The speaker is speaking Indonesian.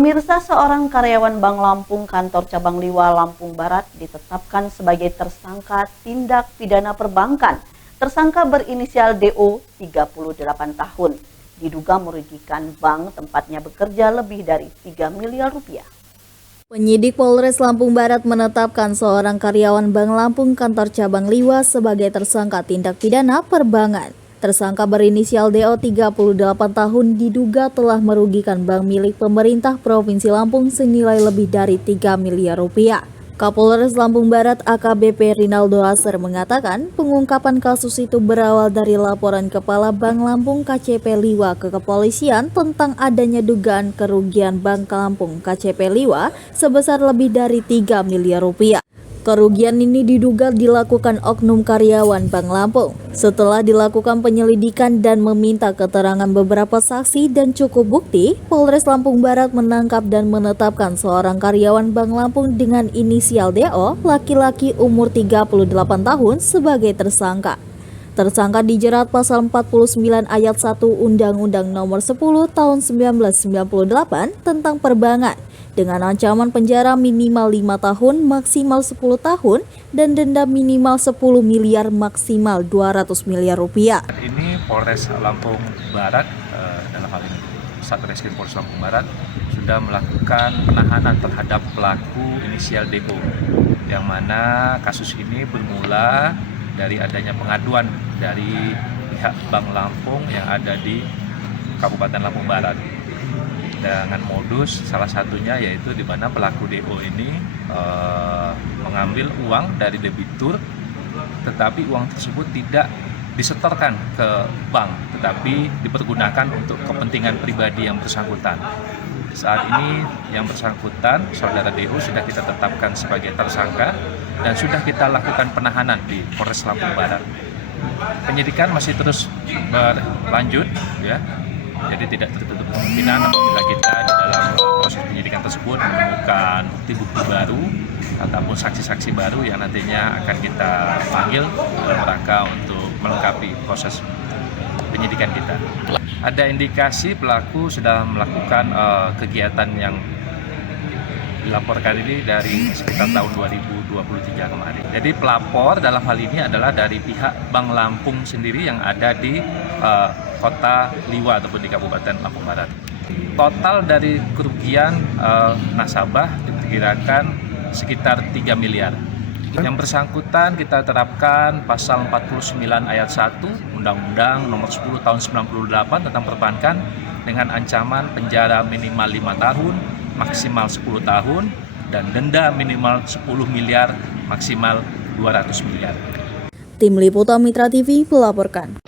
Pemirsa, seorang karyawan Bank Lampung Kantor Cabang Liwa Lampung Barat ditetapkan sebagai tersangka tindak pidana perbankan. Tersangka berinisial DO, 38 tahun, diduga merugikan bank tempatnya bekerja lebih dari 3 miliar rupiah. Penyidik Polres Lampung Barat menetapkan seorang karyawan Bank Lampung Kantor Cabang Liwa sebagai tersangka tindak pidana perbankan. Tersangka berinisial DO 38 tahun diduga telah merugikan bank milik pemerintah Provinsi Lampung senilai lebih dari 3 miliar rupiah. Kapolres Lampung Barat AKBP Rinaldo Aser mengatakan pengungkapan kasus itu berawal dari laporan Kepala Bank Lampung KCP Liwa ke kepolisian tentang adanya dugaan kerugian Bank Lampung KCP Liwa sebesar lebih dari 3 miliar rupiah. Kerugian ini diduga dilakukan oknum karyawan Bank Lampung. Setelah dilakukan penyelidikan dan meminta keterangan beberapa saksi dan cukup bukti, Polres Lampung Barat menangkap dan menetapkan seorang karyawan Bank Lampung dengan inisial DO, laki-laki umur 38 tahun sebagai tersangka. Tersangka dijerat pasal 49 ayat 1 Undang-Undang Nomor 10 Tahun 1998 tentang perbankan dengan ancaman penjara minimal 5 tahun maksimal 10 tahun dan denda minimal 10 miliar maksimal 200 miliar rupiah. Ini Polres Lampung Barat dalam hal ini Satreskrim Polres Lampung Barat sudah melakukan penahanan terhadap pelaku inisial DO, yang mana kasus ini bermula dari adanya pengaduan dari pihak Bank Lampung yang ada di Kabupaten Lampung Barat dengan modus salah satunya yaitu di mana pelaku DO ini mengambil uang dari debitur, tetapi uang tersebut tidak disetorkan ke bank tetapi dipergunakan untuk kepentingan pribadi yang bersangkutan. Saat ini yang bersangkutan, saudara DO, sudah kita tetapkan sebagai tersangka dan sudah kita lakukan penahanan di Polres Lampung Barat. Penyidikan masih terus berlanjut, ya. Jadi tidak tertutup kemungkinan apabila kita di dalam proses penyidikan tersebut menemukan bukti-bukti baru ataupun saksi-saksi baru yang nantinya akan kita panggil dalam rangka untuk melengkapi proses penyidikan kita. Ada indikasi pelaku sudah melakukan kegiatan yang dilaporkan ini dari sekitar tahun 2023 kemarin. Jadi pelapor dalam hal ini adalah dari pihak Bank Lampung sendiri yang ada di Kota Liwa ataupun di Kabupaten Lampung Barat. Total dari kerugian nasabah diperkirakan sekitar 3 miliar. Yang bersangkutan kita terapkan pasal 49 ayat 1 Undang-Undang Nomor 10 Tahun 98 tentang perbankan dengan ancaman penjara minimal 5 tahun, maksimal 10 tahun, dan denda minimal 10 miliar, maksimal 200 miliar. Tim Liputan Mitra TV melaporkan.